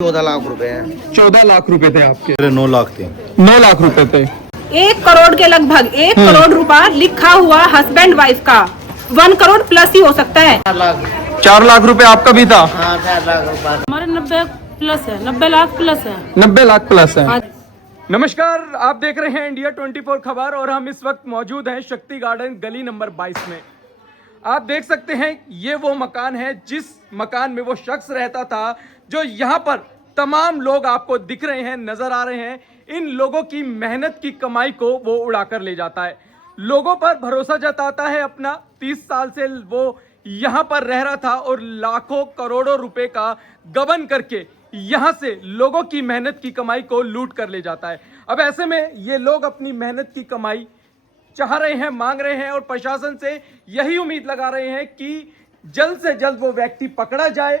14 लाख रुपए हैं। 14 लाख रुपए थे आपके? मेरे 9 लाख थे। 9 लाख रुपए थे। 1 करोड़ के लगभग 1 करोड़ रुपया लिखा हुआ हस्बैंड वाइफ का 1 करोड़ प्लस ही हो सकता है। 4 लाख रुपए आपका भी था? हाँ 4 लाख रुपए। हमारे 90 प्लस है, 90 लाख प्लस है। 90 लाख प्लस है। हाँ। नमस्कार, आप देख रहे हैं इंडिया 24 खबर और हम इस वक्त मौजूद हैं शक्ति गार्डन गली नंबर 22 में। आप देख सकते हैं ये वो मकान है जिस मकान में वो शख्स रहता था, जो यहाँ पर तमाम लोग आपको दिख रहे हैं, नजर आ रहे हैं। इन लोगों की मेहनत की कमाई को वो उड़ाकर ले जाता है, लोगों पर भरोसा जताता है अपना। 30 साल से वो यहाँ पर रह रहा था और लाखों करोड़ों रुपए का गबन करके यहाँ से लोगों की मेहनत की कमाई को लूट कर ले जाता है। अब ऐसे में ये लोग अपनी मेहनत की कमाई चाह रहे हैं, मांग रहे हैं और प्रशासन से यही उम्मीद लगा रहे हैं कि जल्द से जल्द वो व्यक्ति पकड़ा जाए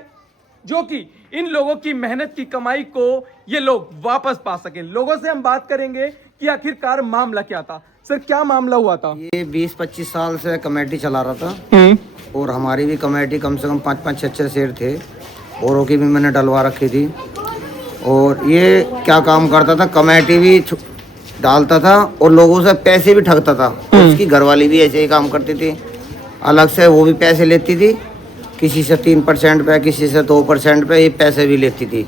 जो कि इन लोगों की मेहनत की कमाई को ये लोग वापस पा सकें। लोगों से हम बात करेंगे कि आखिरकार मामला क्या था। सर, क्या मामला हुआ था? ये 20-25 साल से कमेटी चला रहा था और हमारी भी कमेटी कम से कम 5-5, 6-6 शेर थे, औरों की भी मैंने डलवा रखी थी। और ये क्या काम करता था, कमेटी भी डालता था और लोगों से पैसे भी ठगता था। उसकी घरवाली भी ऐसे ही काम करती थी, अलग से वो भी पैसे लेती थी, किसी से 3% पे, किसी से 2% पे ये पैसे भी लेती थी।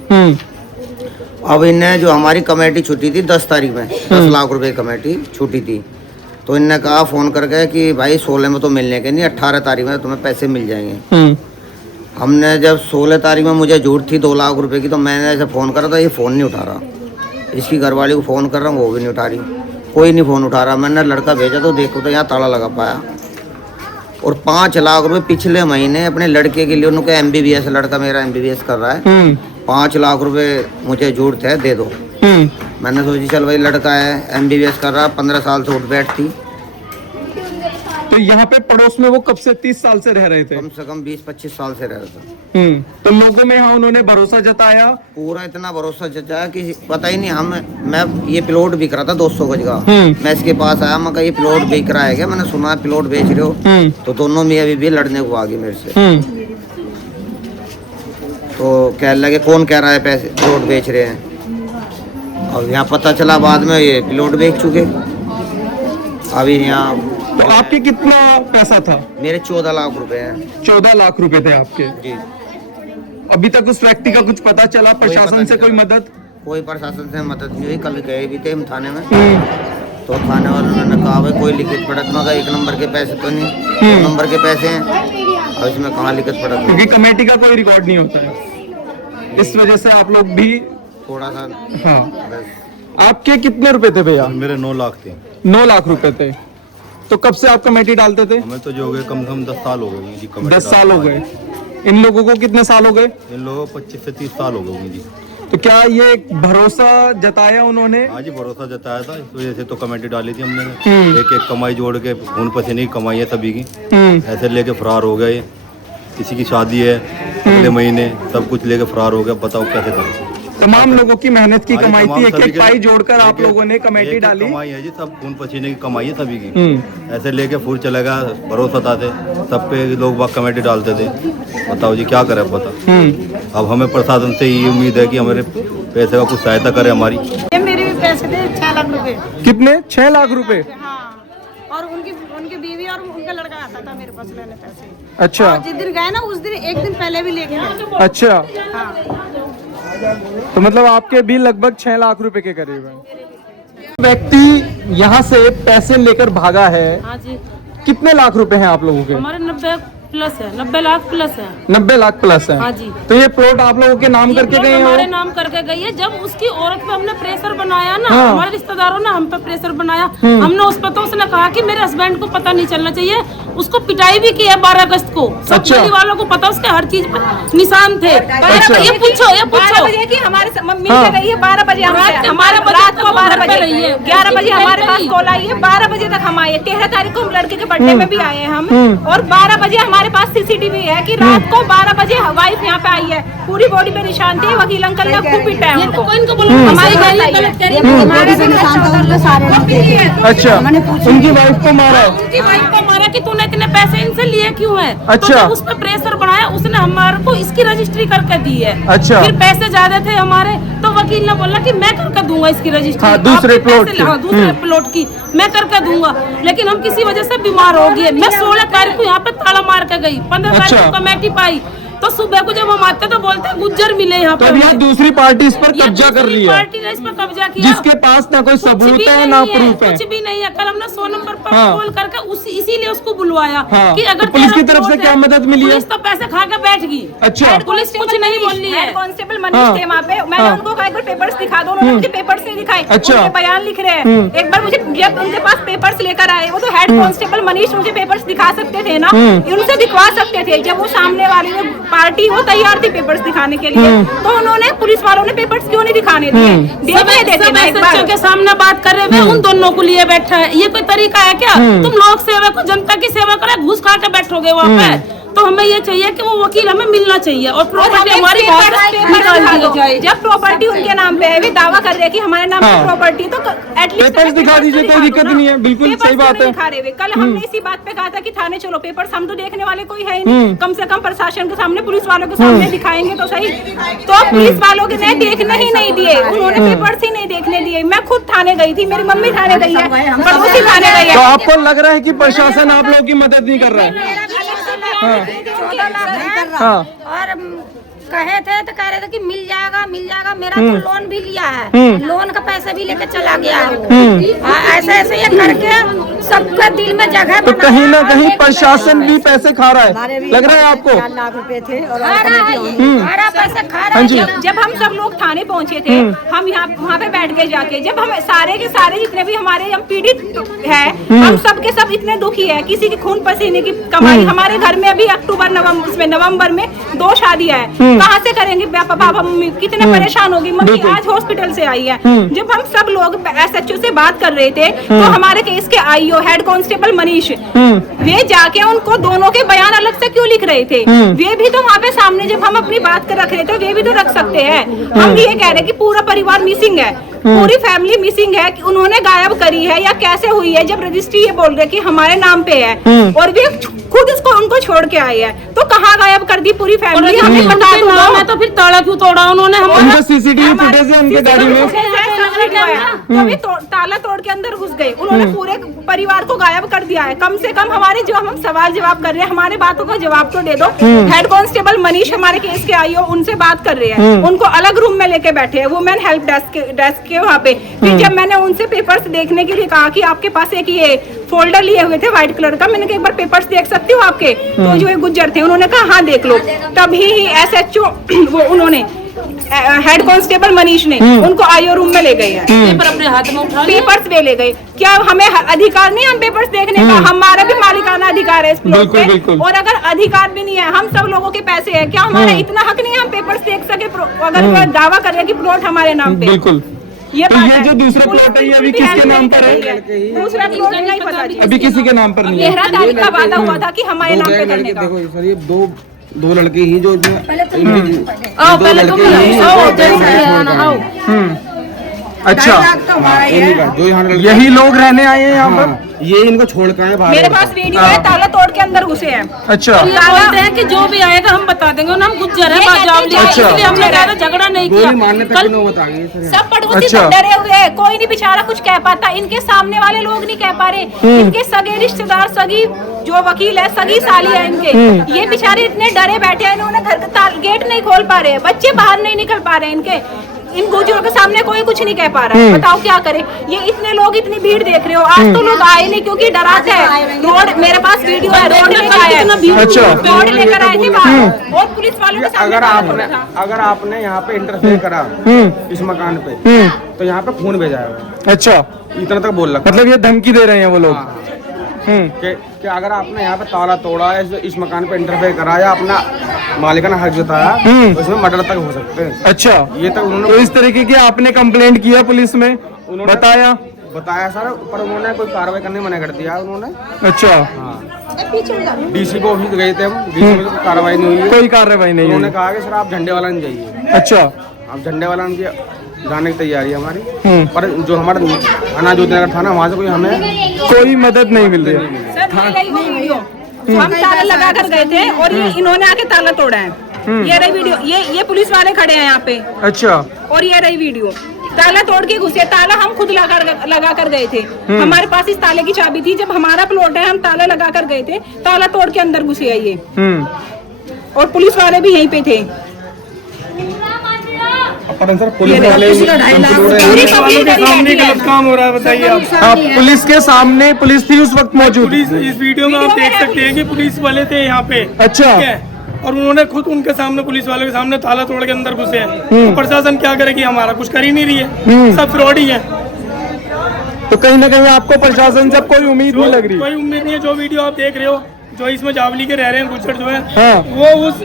अब इन्हें जो हमारी कमेटी छूटी थी 10 तारीख में, 10 लाख रुपए कमेटी छूटी थी, तो इनने कहा फ़ोन करके कि भाई 16 में तो मिलने के नहीं, 18 तारीख में तुम्हें पैसे मिल जाएंगे। हमने जब 16 तारीख में मुझे झूठ थी 2 लाख रुपए की, तो मैंने ऐसे फ़ोन करा था, ये फ़ोन नहीं उठा रहा। इसकी घरवाली को फ़ोन कर रहा हूँ, वो भी नहीं उठा रही, कोई नहीं फ़ोन उठा रहा। मैंने लड़का भेजा तो देखो तो यहाँ ताला लगा पाया। और 5 लाख रुपए पिछले महीने अपने लड़के के लिए, उनका MBBS, लड़का मेरा MBBS कर रहा है, 5 लाख रुपए मुझे जरूरत है, दे दो। मैंने सोची चल भाई लड़का है, MBBS कर रहा, 15 साल से उठ बैठ थी। तो यहाँ पे पड़ोस में वो कब से 30 साल से रह रहे थे? कम से कम 20-25 साल से रह रहा था। तो लोगों में यहाँ उन्होंने भरोसा जताया, पूरा इतना भरोसा जताया कि पता ही नहीं। मैं ये प्लॉट बिक रहा था 200 गज का, मैं इसके पास आया, मैं कहा ये प्लॉट बिक रहा है क्या? मैंने सुना है प्लॉट बेच रहे हो। तो दोनों मियाँ बीवी लड़ने को आ गई मेरे से। तो कह लगे कौन कह रहा है पैसे प्लॉट बेच रहे हैं। और यहाँ पता चला बाद में ये प्लॉट बेच चुके। अभी यहाँ तो आपके कितना पैसा था? मेरे 14 लाख रुपए हैं। 14 लाख रुपए थे आपके जी। अभी तक उस व्यक्ति का कुछ पता चला? प्रशासन से कोई मदद? कोई प्रशासन से मदद नहीं हुई। कल गए भी थे हम थाने में, तो थाने वालों ने कहा भाई कोई लिखित पढ़त में, 1 नंबर के पैसे तो नहीं, 2 नंबर के पैसे हैं, और इसमें कहाँ लिखित पढ़त? क्योंकि कमेटी का कोई रिकॉर्ड नहीं होता है, इस वजह से आप लोग भी थोड़ा सा। हाँ। आपके कितने रुपए थे भैया? मेरे 9 लाख थे। 9 लाख रुपए थे। तो कब से आप कमेटी डालते थे? हमें तो जो हो गए कम से कम 10 साल हो गए जी। 10 साल हो गए। इन लोगों को कितने साल हो गए? इन लोगों को 25 से 30 साल हो गए जी। तो क्या ये भरोसा जताया उन्होंने? हाँ जी, भरोसा जताया था, इस वजह से तो कमेटी डाली थी हमने। एक एक कमाई जोड़ के, खून पसीने की कमाई है सभी की, ऐसे लेके फरार हो गए। किसी की शादी है अगले महीने, सब कुछ लेके फरार हो गया। बताओ कैसे था? तमाम लोगों की मेहनत की कमाई थी, एक सभी एक के- पाई जोड़कर आप लोगों ने कमेटी डाली। कमाई है जी, सब खून पसीने की कमाई है सभी की। ऐसे लेके फुर चलेगा, भरोसा था सब पे, लोग बाग कमेटी डालते थे। बताओ जी क्या करें, बता। अब हमें प्रशासन से ये उम्मीद है कि हमारे पैसे का कुछ सहायता करे हमारी। ये मेरे भी पैसे थे 6 लाख रुपए। कितने? 6 लाख रुपए? हाँ। और उनकी बीवी और उनका लड़का आता था मेरे पास लेने पैसे। अच्छा। और जिस दिन गए ना उस दिन 1 दिन पहले भी लेके गए। अच्छा। हाँ। तो मतलब आपके भी लगभग 6 लाख रुपए के करीब है। व्यक्ति यहाँ से पैसे लेकर भागा है। हाँ जी। कितने लाख रुपए हैं आप लोगों के? हमारे 90 प्लस है, 90 लाख प्लस है। 90 लाख प्लस है। हाँ जी। तो ये प्लॉट आप लोगों के नाम करके प्लॉट गए हो? हमारे नाम करके गई है। जब उसकी औरत पे हमने प्रेशर बनाया ना, हाँ। हमारे रिश्तेदारों ने हम पे प्रेशर बनाया, हमने उस पर तो उसने कहा कि मेरे हस्बैंड को पता नहीं चलना चाहिए। उसको पिटाई भी की है 12 अगस्त को। सब अच्छा। गली वालों को पता, उसके हर चीज पर निशान थे। अच्छा। ये पूछो 12 बजे की हमारे मम्मी हाँ। से गई है, 12 बजे हमारे रात को 12 बजे 11 बजे हमारे पास कॉल आई है। 12 बजे तक हम आए। 13 तारीख को हम लड़के के बर्थडे में भी आए हैं हम। और 12 बजे हमारे पास CCTV है कि रात को 12 बजे वाइफ यहाँ पे आई है, पूरी बॉडी पे निशान थे। वकील अंकल ने खूब पीटा है उनको। हमारी अच्छा, उनकी वाइफ को मारा? उनकी वाइफ को मारा कि तूने इतने पैसे इनसे लिए क्यों है। अच्छा। तो जब उस पर प्रेशर बढ़ाया उसने हमारे को इसकी रजिस्ट्री करके दी है। अच्छा। फिर पैसे ज्यादा थे हमारे तो वकील ने बोला कि मैं करके दूंगा इसकी रजिस्ट्री। हाँ, दूसरे आपके प्लॉट पैसे- की। हाँ, दूसरे प्लॉट की मैं करके दूंगा। लेकिन हम किसी वजह से बीमार हो गए। मैं 16 तारीख को यहाँ पे ताला मार के गई, 15 तारीख अच्छा। को कमेटी पाई। तो सुबह को जब हम आते तो बोलते हैं गुज्जर मिले यहाँ तो पर। अब यहाँ दूसरी पार्टी इस पर ये कब्जा कर दूसरी लिया, पार्टी ने इस पर कब्जा किया, जिसके पास ना कोई कुछ सबूत भी है नहीं ना प्रूफ है। कुछ भी नहीं है। कल हमने 100 नंबर पर हाँ। कॉल करके इसीलिए उसको बुलवाया हाँ। कि अगर तो पुलिस तेरा की तरफ से प्लॉट क्या है, मदद मिली है? पुलिस तो पैसे खा के बैठ गई। अच्छा। पुलिस कुछ नहीं बोलनी है। हेड कांस्टेबल मनीष हाँ। थे वहाँ पे। मैंने हाँ। उनको कहा एक बार पेपर्स दिखा दो, उन्होंने मुझे पेपर्स नहीं दिखाए। अच्छा। उनके बयान लिख रहे हैं। एक बार मुझे जब उनके पास पेपर्स लेकर आए, वो तो हेड कांस्टेबल मनीष मुझे पेपर्स दिखा सकते थे ना, उनसे दिखवा सकते थे। जब वो सामने वाली पार्टी वो तैयार थी पेपर्स दिखाने के लिए, तो उन्होंने पुलिस वालों ने पेपर्स क्यों नहीं दिखाने दिए? देखने देते ना एक बार। सच्चों के सामने बात कर रहे हुए उन दोनों को लिए बैठा है। ये कोई तरीका है क्या? तुम लोक सेवा को, जनता की सेवा करे, घूस खा के बैठोगे वहाँ पे। तो हमें ये चाहिए कि वो वकील हमें मिलना चाहिए और प्रॉपर्टी हमारी जब प्रॉपर्टी उनके नाम पे है, वे दावा कर रहे हैं कि हमारे नाम पे हाँ। प्रॉपर्टी, तो एटलीस्ट पेपर्स दिखा दीजिए, कोई दिक्कत नहीं है, बिल्कुल सही बात है। दिखा रहे हुए। कल हमने इसी बात पे कहा था कि थाने चलो, पेपर्स हम तो देखने वाले कोई है ही नहीं, कम से कम प्रशासन के सामने, पुलिस वालों के सामने दिखाएंगे तो सही। तो पुलिस वालों के ने देखने ही नहीं दिए, उन्होंने पेपर्स ही नहीं देखने दिए। मैं खुद थाने गई थी, मेरी मम्मी थाने गई है, पड़ोसी थाने गई तो है। आपको लग रहा है कि प्रशासन आप लोगों की मदद नहीं कर रहा है? हाँ। और कहे थे तो कह रहे थे कि मिल जाएगा मेरा तो लोन भी लिया है, लोन का पैसा भी लेके चला गया है वो। ऐसे ऐसे ये करके सबके दिल में जगह तो बना कहीं ना है। कहीं प्रशासन भी पैसे खा रहा है, लग रहा है आपको? लाख रुपए थे और सारा पैसा खा रहा हाँ जी। है। जब हम सब लोग थाने पहुंचे थे, हम यहाँ वहाँ पे बैठ के जाके, जब हम सारे के सारे जितने भी हमारे हम पीड़ित है, हम सब के सब इतने दुखी है, किसी की खून पसीने की कमाई। हमारे घर में अभी अक्टूबर नवंबर में 2 शादियां है, कहाँ से करेंगे पापा मम्मी? कितने परेशान होगी मम्मी। आज हॉस्पिटल से आई है। जब हम सब लोग SHO से बात कर रहे थे, तो हमारे केस के IO हेड कांस्टेबल मनीष, वे जाके उनको दोनों के बयान अलग से क्यों लिख रहे थे? वे भी तो वहाँ पे सामने जब हम अपनी बात कर रख रहे थे, वे भी तो रख सकते हैं। हम ये कह रहे हैं कि पूरा परिवार मिसिंग है, पूरी फैमिली मिसिंग है, कि उन्होंने गायब करी है या कैसे हुई है। जब रजिस्ट्री ये बोल रहे कि हमारे नाम पे है और वे खुद इसको उनको छोड़ के आई है, तो कहाँ गायब कर दी पूरी फैमिली? हमें बता दो ना। मैं तो फिर ताला क्यों तोड़ा उन्होंने? उनका CCTV फुटेज है उनके गाड़ी में। तो भी ताला तोड़ के अंदर घुस गए, उन्होंने पूरे परिवार को गायब कर दिया है। कम से कम हमारे जो हम सवाल जवाब कर रहे हैं, हमारे बातों का जवाब तो दे दो। हेड कांस्टेबल मनीष हमारे केस के IO, उनसे बात कर रहे हैं, उनको अलग रूम में लेके बैठे हैं, वुमेन हेल्प डेस्क के वहाँ पे। फिर जब मैंने उनसे पेपर्स देखने के लिए कहा कि आपके पास एक ये फोल्डर लिए हुए थे व्हाइट कलर का, मैंने कहा एक बार पेपर्स देख सकती हो आपके? तो जो एक गुज्जर थे, उन्होंने कहा हाँ देख लो। तभी ही SHO वो उन्होंने हेड कांस्टेबल मनीष ने उनको IO रूम में ले गए हैं, पेपर अपने हाथ में उठा लिया। पेपर्स वे ले गए। क्या हमें अधिकार नहीं हम पेपर्स देखने का? हमारा भी मालिकाना अधिकार है इस प्लॉट बिल्कुल, पे। बिल्कुल। और अगर अधिकार भी नहीं है, हम सब लोगों के पैसे हैं, क्या हमारा इतना हक नहीं है हम पेपर्स देख सके? अगर वो दावा कर रहे हैं कि प्लॉट हमारे नाम पे, बिल्कुल। ये तो बात ये है। जो दूसरा पुलिस प्लॉट है, ये बिल्कुल अभी भी किसके हेल्प नाम नहीं पर कर है? रही है। दूसरा प्लॉट नहीं पता जी। अभी किसी के नाम पर नहीं है। 13 तारीख का वादा हुआ था कि हमारे नाम पे करने का। देखो सर, ये दो लड़के ही जो पहले तुम अच्छा, जो यहाँ यही लोग रहने आए हैं यहाँ पर? हाँ, ये इनको छोड़ कर आए बाहर। मेरे पास वीडियो है, ताला तोड़ के अंदर घुसे हैं। अच्छा। ये बोलते हैं कि जो भी आएगा हम बता देंगे, हम गुज्जर है बाजावली, अच्छा। इसलिए हमने ज्यादा झगड़ा नहीं किया। गोली मारने तक कल नहीं बताएंगे सर। सब पड़ोसी अच्छा। सब डरे हुए हैं, कोई नहीं बेचारा कुछ कह पाता। इनके सामने वाले लोग नहीं कह पा रहे, इनके सगे रिश्तेदार, सगी जो वकील है, सगी साली है इनके, ये बेचारे इतने डरे बैठे हैं, इन्होंने घर का गेट नहीं खोल पा रहे, बच्चे बाहर नहीं निकल पा रहे इनके। इन गुजरों के सामने कोई कुछ नहीं कह पा रहा है। बताओ क्या करें? ये इतने लोग, इतनी भीड़ देख रहे हो। आज तो लोग आए नहीं क्योंकि डराते हैं। रोड, मेरे पास वीडियो है, रोड लेकर आए, अच्छा। रोड लेकर आए थे बाहर और पुलिस वालों के सामने अगर आपने यहाँ पे इंटरफेयर करा इस मकान पे, तो यहाँ पे खून भेजा है। अच्छा, इतना तक बोल रखा मतलब ये धमकी दे रहे हैं वो लोग। कि अगर आपने यहाँ पे ताला तोड़ा है, इस मकान पे इंटरफेयर करा या अपना मालिकाना हक जताया, तो इसमें मर्डर तक हो सकते हैं। अच्छा, ये तक उन्होंने तो इस तरीके की आपने कंप्लेंट किया पुलिस में? बताया सर, पर उन्होंने कोई कार्रवाई करने मना कर दिया उन्होंने। अच्छा। DC को ऑफिस गए थे हम, DC में तो कार्रवाई नहीं हुई है। कोई कार्रवाई नहीं उन्होंने हुई। कहा कि सर आप झंडे वाला नहीं जाइए। अच्छा। आप झंडे वाला की जाने की तैयारी है हमारी, पर जो हमारा अनाज उद्योग थाना, वहाँ से कोई हमें कोई मदद नहीं मिल रही है। सर हम ताला लगा कर गए थे और ये इन्होंने आके ताला तोड़ा है। ये रही वीडियो, ये पुलिस वाले खड़े हैं यहाँ पे। अच्छा। और ये रही वीडियो, ताला तोड़ के घुसे। ताला हम खुद लगा कर गए थे। हमारे पास इस ताले की चाबी थी। जब हमारा प्लॉट है हम ताला लगा कर गए थे, ताला तोड़ के अंदर घुसे है ये। और पुलिस वाले भी यहीं पे थे। पुलिस वाले पूरी पब्लिक सामने गलत काम हो रहा है, बताइए आप। आप पुलिस के सामने पुलिस थी उस वक्त मौजूद? पुलिस इस वीडियो में आप देख सकते हैं कि पुलिस वाले थे यहाँ पे। अच्छा। ठीक है, और उन्होंने खुद उनके सामने, पुलिस वालों के सामने ताला तोड़ के अंदर घुसे हैं। तो प्रशासन क्या करेगी? हमारा कुछ कर ही नहीं रही है, सब फ्रॉड ही है। तो कहीं ना कहीं आपको प्रशासन से कोई उम्मीद नहीं लग रही? कोई उम्मीद नहीं है। जो वीडियो आप देख रहे हो, जो इसमें जावली के रह रहे हैं गुजर जो है, हाँ। वो उस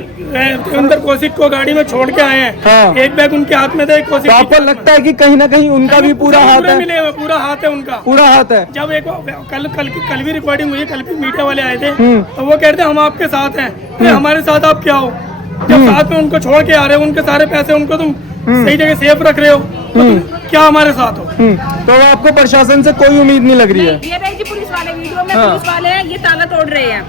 अंदर कौशिक को गाड़ी में छोड़ के आए हैं। हाँ। एक बैग उनके हाथ में था, एक कौशिक। तो आपको लगता है कि कहीं ना कहीं उनका भी पूरा हाथ है? मिले हुए, पूरा हाथ है उनका, पूरा हाथ है। जब एक कल भी रिकॉर्डिंग हुई, कल भी मीडिया वाले आए थे, तो वो कहते हैं हम आपके साथ हैं। तो हमारे साथ आप क्या हो? जब साथ में उनको छोड़ के आ रहे हो, उनके सारे पैसे उनको तुम सही जगह सेफ रख रहे हो, तो तुम क्या हमारे साथ हो? तो आपको प्रशासन से कोई उम्मीद नहीं लग रही है? ये रही जी पुलिस वाले, वीडियो में हाँ। पुलिस वाले हैं, ये ताला तोड़ रहे हैं।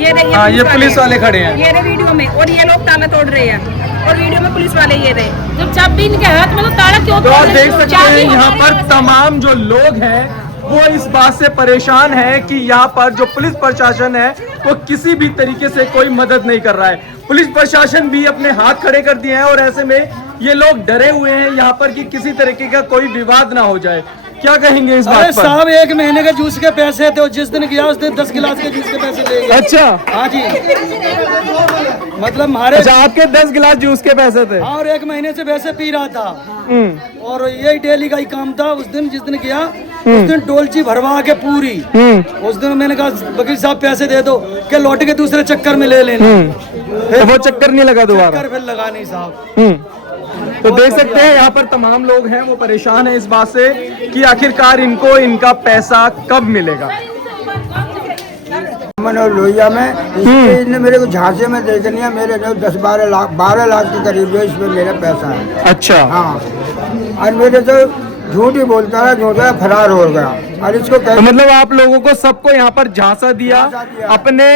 ये रहे, हाँ, ये पुलिस वाले खड़े हैं। ये रहे वीडियो में, और ये लोग ताला तोड़ रहे हैं। और वीडियो में पुलिस वाले ये रहे। जब चाबी इनके हाथ में, तो ताला क्यों तो आप तोड़ देख रहे हो? सकते हैं यहाँ पर तमाम जो लोग हैं वो इस बात से परेशान है कि यहाँ पर जो पुलिस प्रशासन है वो किसी भी तरीके से कोई मदद नहीं कर रहा है। पुलिस प्रशासन भी अपने हाथ खड़े कर दिए हैं और ऐसे में ये लोग डरे हुए हैं यहाँ पर कि किसी तरीके का कोई विवाद ना हो जाए। क्या कहेंगे इस बात पर? साहब, 1 महीने के जूस के पैसे थे, और जिस दिन गया उस दिन 10 गिलास के जूस के पैसे ले गए। अच्छा। हाँ जी, मतलब हमारे। अच्छा, आपके 10 गिलास जूस के पैसे थे? और 1 महीने से वैसे पी रहा था, और यही डेली का ही काम था। उस दिन जिस दिन गया उस दिन डोलची भरवा के पूरी। उस दिन मैंने कहा वकील साहब पैसे दे दो, के लौट के दूसरे चक्कर में ले लेना। तो वो चक्कर नहीं लगा दोबारा? चक्कर फिर लगा नहीं साहब। तो देख सकते हैं यहाँ पर तमाम लोग हैं वो परेशान हैं इस बात से कि आखिरकार इनको इनका पैसा कब मिलेगा। मैंने लोहिया में इसने मेरे को झांसे में दे दिया, मेरे 12 लाख के करीब जो इसमें मेरा पैसा है। अच्छा। हाँ, और मेरे तो झूठ ही बोलता है, झूठा फरार हो गया। और इसको तो मतलब आप लोगों को सबको यहाँ पर झांसा दिया, अपने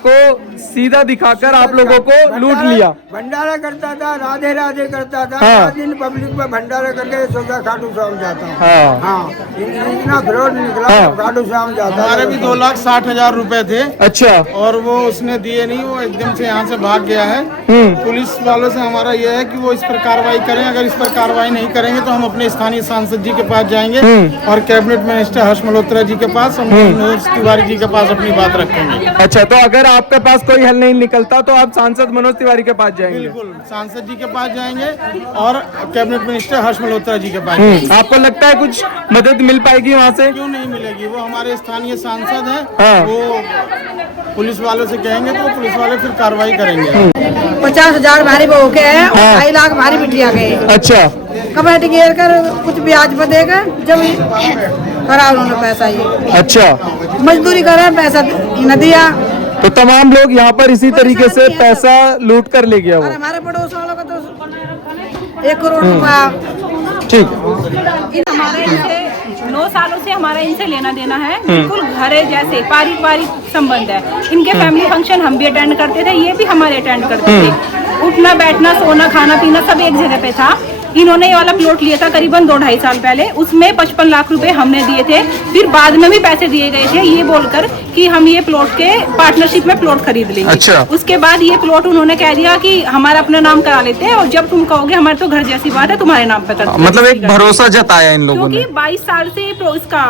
को सीधा दिखाकर आप लोगों को लूट लिया। भंडारा करता था, राधे राधे करता था। हाँ। दिन पब्लिक में भंडारा करके सोचा खाटू श्याम जाता हूँ। हाँ। हाँ, इतना फ्रॉड निकला। हाँ। खाटू श्याम जाता। हमारे भी 2,60,000 रुपए थे। अच्छा। और वो उसने दिए नहीं, वो एकदम से यहाँ से भाग गया है। पुलिस वालों से हमारा यह है कि वो इस पर कार्रवाई करें। अगर इस पर कार्रवाई नहीं करेंगे तो हम अपने स्थानीय सांसद जी के पास जाएंगे और कैबिनेट मिनिस्टर हर्ष मल्होत्रा जी के पास, मनोज तिवारी जी के पास अपनी बात रखेंगे। अच्छा, तो अगर आपके पास कोई हल नहीं निकलता तो आप सांसद मनोज तिवारी के पास जाएंगे? बिल्कुल, सांसद जी के पास जाएंगे और कैबिनेट मिनिस्टर हर्ष मल्होत्रा जी के पास जाएंगे। आपको लगता है कुछ मदद मिल पाएगी वहाँ से? क्यों नहीं मिलेगी? वो हमारे स्थानीय सांसद हैं। हाँ। वो पुलिस वालों से कहेंगे तो पुलिस वाले फिर कार्रवाई करेंगे। 50,000 भारी बहू के है, 2.5 लाख भारी बिटिया के। अच्छा। कमेटी घेर कर कुछ ब्याज पर देकर जब करा उन्होंने पैसा ये। अच्छा। मजदूरी करे, पैसा न दिया। तो तमाम लोग यहाँ पर इसी तरीके से पैसा लूट कर ले गया वो। और हमारे पड़ोस वालों का तो 1 करोड़ रुपया। ठीक। हमारे इनसे 9 सालों से हमारा इनसे लेना देना है, बिल्कुल घरे जैसे पारिवारिक संबंध है। इनके फैमिली फंक्शन हम भी अटेंड करते थे, ये भी हमारे अटेंड करते थे। उठना बैठना सोना खाना पीना सब एक जगह पे था। इन्होंने ये वाला प्लॉट लिया था करीबन 2-2.5 साल पहले, उसमें 55 लाख रुपए हमने दिए थे। फिर बाद में भी पैसे दिए गए थे ये बोलकर कि हम ये प्लॉट के पार्टनरशिप में प्लॉट खरीद लेंगे। अच्छा। उसके बाद ये प्लॉट उन्होंने कह दिया कि हमारा अपना नाम करा लेते हैं, और जब तुम कहोगे हमारे तो घर जैसी बात है, तुम्हारे नाम पे कर। मतलब एक भरोसा जताया इन लोगों ने। क्योंकि 22 साल से इसका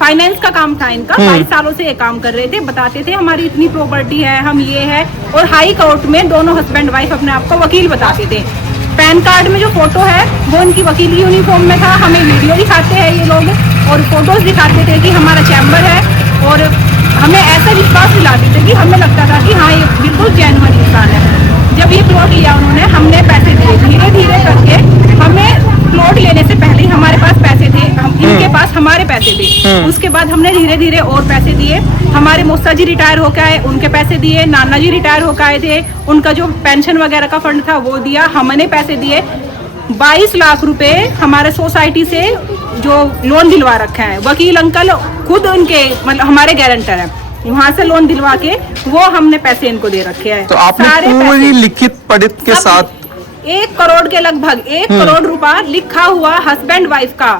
फाइनेंस का काम था इनका। 22 सालों से ये काम कर रहे थे, बताते थे हमारी इतनी प्रॉपर्टी है, हम ये है। और हाई कोर्ट में दोनों हस्बैंड वाइफ अपने आप को वकील बताते थे। पैन कार्ड में जो फोटो है वो उनकी वकील यूनिफॉर्म में था। हमें वीडियो दिखाते हैं ये लोग और फोटोज दिखाते थे कि हमारा चैम्बर है, और हमें ऐसा विश्वास दिलाते थे कि हमें लगता था कि हाँ ये बिल्कुल जेन्युइन इंसान है। जब ये प्लॉट लिया उन्होंने, हमने पैसे दिए धीरे धीरे करके। हमें प्लॉट लेने से पहले ही हमारे पास पैसे थे, इनके पास हमारे पैसे थे। उसके बाद हमने धीरे धीरे और पैसे दिए। हमारे मौसा जी रिटायर होकर आए, उनके पैसे दिए। नाना जी रिटायर होकर आए थे, उनका जो पेंशन वगैरह का फंड था वो दिया। हमने पैसे दिए। 22 लाख रुपए हमारे सोसाइटी से जो लोन दिलवा रखा है, वकील अंकल खुद उनके मतलब हमारे गारंटर हैं, वहाँ से लोन दिलवा के वो हमने पैसे इनको दे रखे हैं। तो आपने पूरी लिखित पढ़ित के साथ 1 करोड़ के लगभग 1 करोड़ रुपया लिखा हुआ हस्बैंड वाइफ का,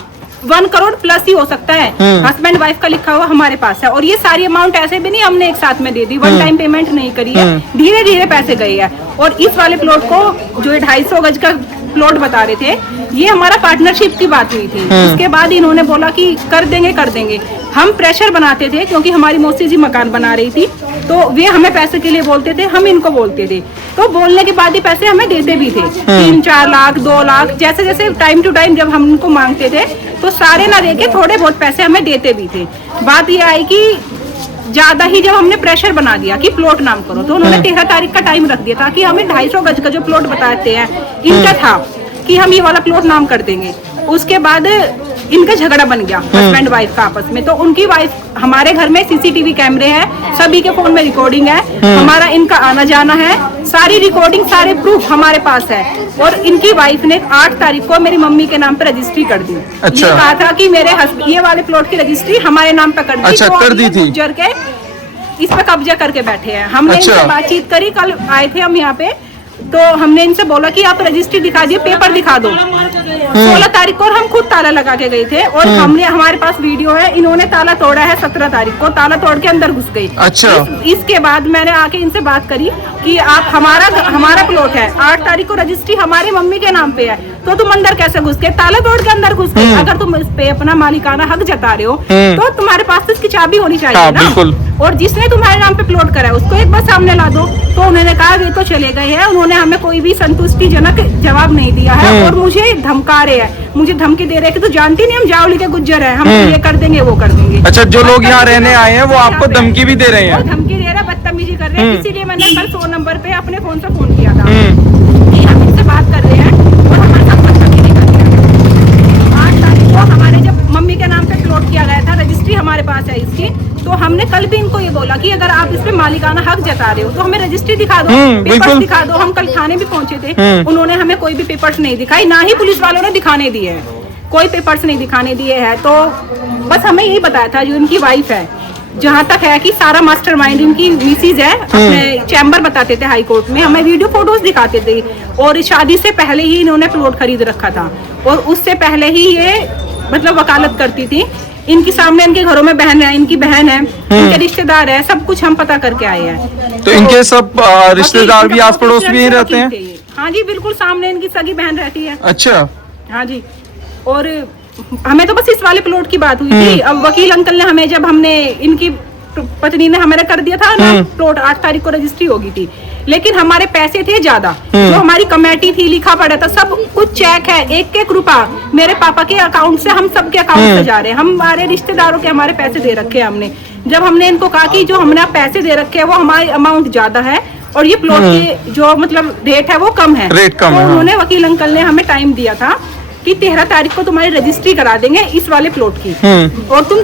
1 करोड़ प्लस ही हो सकता है, हस्बैंड वाइफ का लिखा हुआ हमारे पास है। और ये सारी अमाउंट ऐसे भी नहीं हमने एक साथ में दे दी, वन टाइम पेमेंट नहीं करी है, धीरे धीरे पैसे गए हैं। और इस वाले प्लॉट को जो 250 गज का प्लॉट बता रहे थे, ये हमारा पार्टनरशिप की बात हुई थी। उसके बाद इन्होंने बोला कि कर देंगे। हम प्रेशर बनाते थे क्योंकि हमारी मौसी जी मकान बना रही थी, तो वे हमें पैसे के लिए बोलते थे, हम इनको बोलते थे, तो बोलने के बाद ही पैसे हमें देते भी थे, 3-4 लाख 2 लाख, जैसे जैसे टाइम टू टाइम जब हम उनको मांगते थे तो सारे ना देके थोड़े बहुत पैसे हमें देते भी थे। बात ये आई कि ज्यादा ही जब हमने प्रेशर बना दिया कि प्लॉट नाम करो, तो उन्होंने 13 तारीख का टाइम रख दिया था कि हमें 250 गज का जो प्लॉट बताते हैं इनका था कि हम ये वाला प्लॉट नाम कर देंगे। उसके बाद इनका झगड़ा बन गया हस्बैंड वाइफ का आपस में। तो उनकी वाइफ, हमारे घर में सीसीटीवी कैमरे हैं, सभी के फोन में रिकॉर्डिंग है, हमारा इनका आना जाना है, सारी रिकॉर्डिंग सारे प्रूफ हमारे पास है। और इनकी वाइफ ने 8 तारीख को मेरी मम्मी के नाम पे रजिस्ट्री कर दी। अच्छा। ये कहा था कि मेरे ये वाले प्लॉट की रजिस्ट्री हमारे नाम पे कर दी। अच्छा, तो कर दी थी। गुज्जर के इस पे कब्जा करके बैठे हैं। हमने इनसे बातचीत करी, कल आए थे हम यहाँ पे, तो हमने इनसे बोला कि आप रजिस्ट्री दिखा दिए, पेपर दिखा दो। 16 तारीख को हम खुद ताला लगा के गए थे और हमने, हमारे पास वीडियो है, इन्होंने ताला तोड़ा है 17 तारीख को, ताला तोड़ के अंदर घुस गई। अच्छा। इसके बाद मैंने आके इनसे बात करी कि आप हमारा प्लॉट है, 8 तारीख को रजिस्ट्री हमारी मम्मी के नाम पे है, तो तुम अंदर कैसे घुस गए, ताला तोड़ के अंदर घुस गए। अगर तुम इस पे अपना मालिकाना हक जता रहे हो तो तुम्हारे पास इसकी चाबी होनी चाहिए ना। और जिसने तुम्हारे नाम पे प्लॉट करा है उसको एक बार सामने ला दो। तो उन्होंने कहा वे तो चले गए हैं, उन्होंने हमें कोई भी संतुष्टिजनक जवाब नहीं दिया है और मुझे धमका रहे हैं, मुझे धमकी दे रहे हैं कि तू जानती नहीं हम जावली के गुज्जर हैं, हम ये कर देंगे वो कर देंगे। अच्छा, जो लोग यहाँ रहने आए हैं वो आपको धमकी भी दे रहे हैं? धमकी दे रहे हैं, बदतमीजी कर रहे हैं। इसीलिए मैंने कल 100 नंबर पे अपने फोन से फोन किया था कि हम इनसे बात कर रहे हैं और हमारे साथ बदतमीजी कर रहे हैं। 8 तारीख को हमारे जब मम्मी के नाम पे प्लॉट किया गया था, रजिस्ट्री हमारे पास है इसकी, तो हमने कल भी इनको ये बोला कि अगर आप इस पे मालिकाना हक जता रहे हो तो हमें रजिस्ट्री दिखा दो, पेपर्स दिखा दो। हम कल थाने भी पहुंचे थे, उन्होंने हमें कोई भी पेपर्स नहीं दिखाई, ना ही पुलिस वालों ने दिखाने दिए हैं, कोई पेपर्स नहीं दिखाने दिए हैं। तो बस हमें यही बताया था, जो इनकी वाइफ है, जहाँ तक है कि सारा मास्टरमाइंड इनकी मिसेज है, अपने चैम्बर बताते थे हाई कोर्ट में, हमें वीडियो फोटोज दिखाते थे। और शादी से पहले ही इन्होंने प्लॉट खरीद रखा था और उससे पहले ही ये मतलब वकालत करती थी। इनके सामने इनके घरों में बहन है, इनकी बहन है, इनके रिश्तेदार है, सब कुछ हम पता करके आए हैं। तो इनके सब रिश्तेदार भी आस पड़ोस में ही रहते हैं? हाँ जी, बिल्कुल सामने इनकी सगी बहन रहती है। अच्छा। हाँ जी। और हमें तो बस इस वाले प्लॉट की बात हुई थी। अब वकील अंकल ने हमें, जब हमने, इनकी पत्नी ने हमारा कर दिया था ना प्लॉट, 8 तारीख को रजिस्ट्री होगी थी, लेकिन हमारे पैसे थे ज्यादा, जो हमारी कमेटी थी, लिखा पड़ा था, सब कुछ चेक है, 1-1 रुपया मेरे पापा के अकाउंट से, हम सबके अकाउंट से जा रहे हैं, हमारे रिश्तेदारों के हमारे पैसे दे रखे हैं हमने। जब हमने इनको कहा कि जो हमने पैसे दे रखे हैं वो हमारी अमाउंट ज्यादा है और ये प्लॉट की जो मतलब रेट है वो कम है, तो उन्होंने, वकील अंकल ने हमें टाइम दिया था कि 13 तारीख को तुम्हारी रजिस्ट्री करा देंगे इस वाले प्लॉट की, और तुम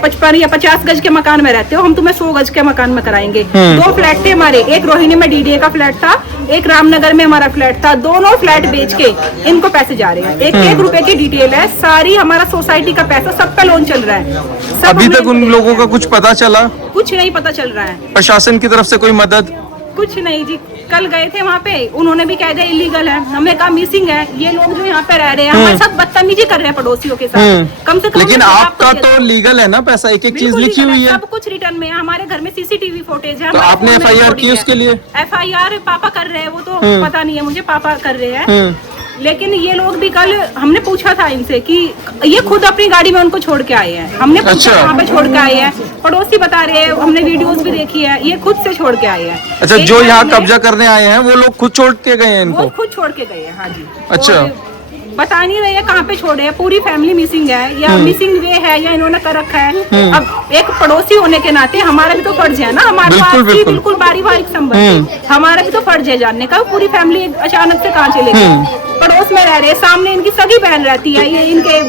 55 या 50 गज के मकान में रहते हो, हम तुम्हें 100 गज के मकान में कराएंगे। 2 फ्लैट थे हमारे, एक रोहिणी में डीडीए का फ्लैट था, एक रामनगर में हमारा फ्लैट था। दोनों फ्लैट बेच के इनको पैसे जा रहे हैं। 1-1 रुपए की डिटेल है सारी, हमारा सोसाइटी का पैसा, सब पे लोन चल रहा है। अभी तक उन लोगों का कुछ पता चला? कुछ नहीं पता चल रहा है। प्रशासन की तरफ से कोई मदद? कुछ नहीं जी। कल गए थे वहाँ पे, उन्होंने भी कह दिया इलीगल है, हमने कहा मिसिंग है। ये लोग जो यहाँ पे रह रहे हैं हमारे साथ बदतमीजी कर रहे हैं पड़ोसियों के साथ। कम से कम लेकिन आपका तो लीगल है ना, पैसा एक-एक चीज लिखी हुई है, सब कुछ रिटर्न में है, हमारे घर में सीसीटीवी फुटेज है। तो आपने FIR की उसके लिए? FIR पापा कर रहे हैं, वो तो पता नहीं है मुझे, पापा कर रहे हैं। लेकिन ये लोग भी, कल हमने पूछा था इनसे कि ये खुद अपनी गाड़ी में उनको छोड़ के आए हैं। हमने पूछा कहाँ पे छोड़ के आए हैं, पड़ोसी बता रहे हैं, हमने वीडियोस भी देखी है, ये खुद से छोड़ के आए हैं। अच्छा, जो यहाँ कब्जा करने आए हैं वो लोग खुद छोड़ के गए हैं इनको? वो खुद छोड़ के गए हैं, हाँ जी। अच्छा। बता नहीं रहे कहाँ पे छोड़े हैं, पूरी फैमिली मिसिंग है, या मिसिंग वे है या इन्होंने कर रखा है। अब एक पड़ोसी होने के नाते हमारा भी तो फर्ज है ना, हमारे पास बिल्कुल पारिवारिक संबंध, हमारा भी तो फर्ज है जानने का पूरी फैमिली अचानक से कहाँ चले गई। पड़ोस में रह रहे, सामने इनकी सगी बहन रहती है, ये इनके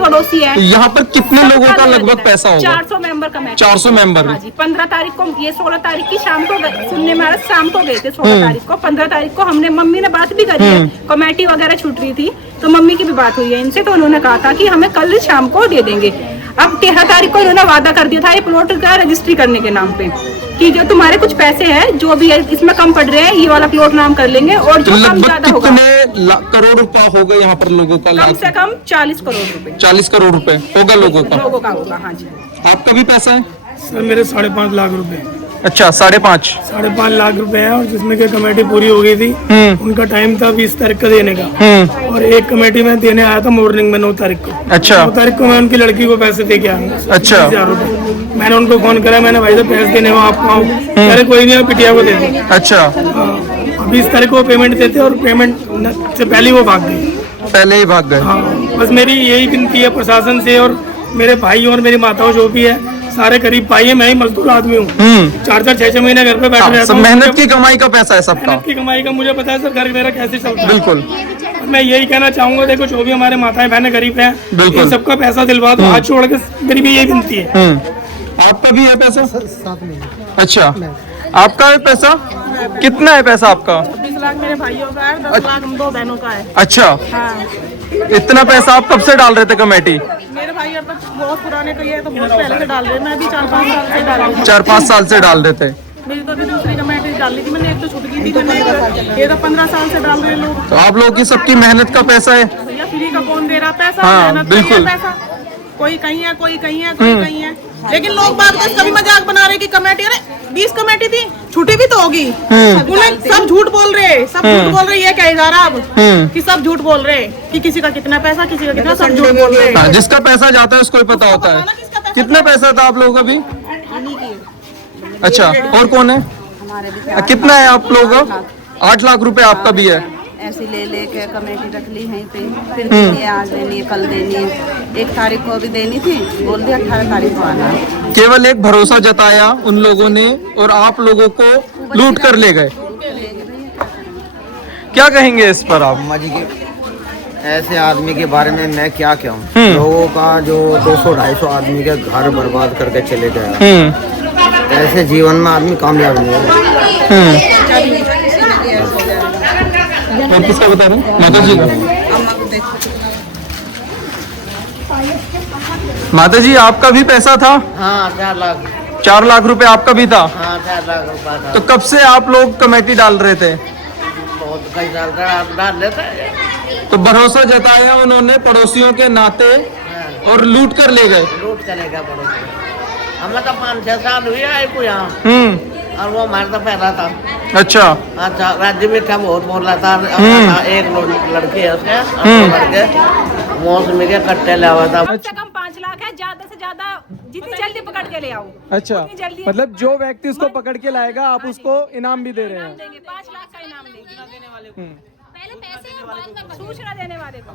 पड़ोसी है। यहाँ पर कितने लोगों का लगभग पैसा होगा? 400 मेंबर का। 400 मेंबर? हाँ जी। 15 तारीख को, ये 16 तारीख की शाम को सुनने में शाम को गए थे 16 तारीख को। 15 तारीख को हमने, मम्मी ने बात भी करी है, कमेटी वगैरह छूट रही थी तो मम्मी की भी बात हुई है इनसे, तो उन्होंने कहा था कि हमें कल शाम को दे देंगे। अब 13 तारीख को इन्होंने वादा कर दिया था ये प्लॉट का रजिस्ट्री करने के नाम पे कि जो तुम्हारे कुछ पैसे हैं जो भी है इसमें कम पड़ रहे हैं ये वाला प्लॉट नाम कर लेंगे, और जो कम ज्यादा होगा। कितने करोड़ रुपया होगा यहाँ पर लोगों का? कम से कम 40 करोड़ रुपए। 40 करोड़ रुपए होगा लोगों का? होगा हाँ जी। आपका भी पैसा है? सर मेरे 5.5 लाख रुपए। अच्छा 5.5 लाख रुपए है, और जिसमें की कमेटी पूरी हो गई थी। उनका टाइम था 20 तारीख का देने का, और एक कमेटी में देने आया था मॉर्निंग में 9 तारीख को। अच्छा 9 तारीख को मैं उनकी लड़की को पैसे दे के आया। अच्छा 20,000 रुपए। मैंने उनको फोन करा, मैंने भाई साहब पैसे देने आप आओ, अरे कोई नहीं, पिटिया को दे दो। अच्छा 20 तारीख को पेमेंट देते, और पेमेंट से पहले वो भाग गई। पहले ही भाग गए? हाँ, बस मेरी यही विनती है प्रशासन से, और मेरे भाई और मेरी माताओं जो भी है सारे गरीब भाई है, मैं ही मजदूर आदमी हूँ। 4-4, 6-6 महीने घर पे बैठा रहता हूँ। मेहनत की कमाई का पैसा है सबका। मेहनत की कमाई का मुझे पता है सर, घर मेरा कैसे चलता है। बिल्कुल। मैं यही कहना चाहूंगा, देखो जो भी हमारे माताएं बहनें गरीब हैं, इन सबका पैसा दिलवा दो, हाथ छोड़ के मेरी भी यही विनती है। आपका भी है पैसा? अच्छा आपका है पैसा? कितना है पैसा आपका? 20 लाख मेरे भाइयों का है, 10 लाख हम 2 बहनों का है। अच्छा हाँ। इतना पैसा आप कब से डाल रहे थे कमेटी? मेरे भाई अब तक बहुत पुराने का ये है, तो बहुत पहले से डाल रहे हैं। मैं भी 4-5 साल से डाल रही हूँ। 4-5 साल से डाल रहे थे? मेरी तो अभी दूसरी कमेटी डाल ली थी मैंने, एक तो छूट गई थी मैंने, ये तो 15 साल से डाल रहे लोग। तो आप लोगों की सबकी मेहनत का पैसा है? भैया फ्री का कौन दे रहा पैसा? हाँ, मेहनत का ही है बिल्कुल। पैसा। कोई कहीं है, कोई कहीं है, कोई कहीं है, लेकिन लोग बात को इसका भी मजाक बना रहे कि कमेटी, अरे 20 कमेटी थी, छुट्टी भी तो होगी। उन्हें सब झूठ बोल रहे, सब झूठ बोल रहे। ये कहे जा रहा अब कि सब झूठ बोल रहे कि किसी का कितना पैसा, किसी का कितना, सब झूठ बोल रहे। हाँ, जिसका पैसा जाता है उसको ही पता होता है। कितना पैसा था आप लोगों का भी? अच्छा और कौन है? कितना है आप लोगों का? 8 लाख रुपए आपका भी है? ऐसे ले के कमेटी रख ली यहीं पे, फिर देनी है, आज देनी है, कल देनी है। 1 तारीख को भी देनी थी, बोल दिया 18 तारीख को आना है। केवल एक भरोसा जताया उन लोगों ने, और आप लोगों को लूट कर ले गए। क्या कहेंगे इस पर आप? अम्मा जी के ऐसे आदमी के बारे में मैं क्या कहूँ। लोगों का जो 200-250 आदमी का घर बर्बाद करके चले गया, ऐसे जीवन में आदमी कामयाब नहीं है। और किसका बता रहे हैं? माता जी का? माता जी आपका भी पैसा था? हाँ 4 लाख। 4 लाख रुपए आपका भी था? हाँ 4 लाख रुपया था। तो कब से आप लोग कमेटी डाल रहे थे? बहुत कई साल का आप डाल लेते हैं। तो भरोसा जताया उन्होंने पड़ोसियों के नाते, और लूट कर ले गए। लूट करेगा पड़ोसी। हमें तो 5-6 साल हुए आए को यहाँ, और वो हमारे तो पहला था। अच्छा अच्छा राज्य में था, बहुत बोल रहा था। एक लड़की है उसके, लड़के मौसमी के कट्टे ले आवा था। कम से कम 5 लाख है, ज्यादा से ज्यादा जितनी जल्दी पकड़ के ले आओ। अच्छा उतनी जल्दी मतलब जो व्यक्ति उसको पकड़ के लाएगा आप उसको इनाम भी दे रहे हैं? देंगे 5 लाख का इनाम देंगे। पहले पैसे और बाद में सूचना देने वाले को,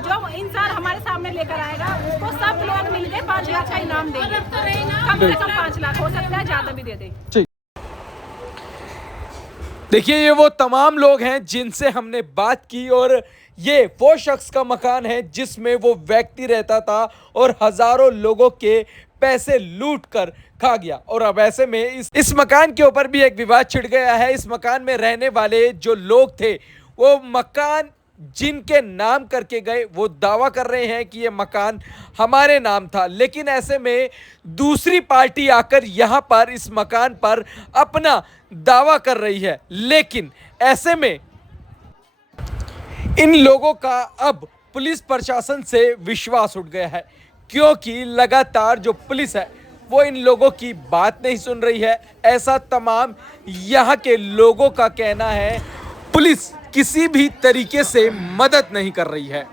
जो इंसान हमारे सामने लेकर आएगा उसको सब लोग मिलके 5 लाख का इनाम देंगे। कम से कम 5 लाख हो सकता है, ज्यादा भी दे दें। देखिए ये वो तमाम लोग हैं जिनसे हमने बात की, और ये वो शख्स का मकान है जिसमें वो व्यक्ति रहता था और हजारों लोगों के पैसे लूट कर खा गया। और अब ऐसे में इस मकान के ऊपर भी एक विवाद छिड़ गया है। इस मकान में रहने वाले जो लोग थे, वो मकान जिनके नाम करके गए, वो दावा कर रहे हैं कि ये मकान हमारे नाम था, लेकिन ऐसे में दूसरी पार्टी आकर यहाँ पर इस मकान पर अपना दावा कर रही है। लेकिन ऐसे में इन लोगों का अब पुलिस प्रशासन से विश्वास उठ गया है, क्योंकि लगातार जो पुलिस है वो इन लोगों की बात नहीं सुन रही है। ऐसा तमाम यहाँ के लोगों का कहना है। पुलिस किसी भी तरीके से मदद नहीं कर रही है।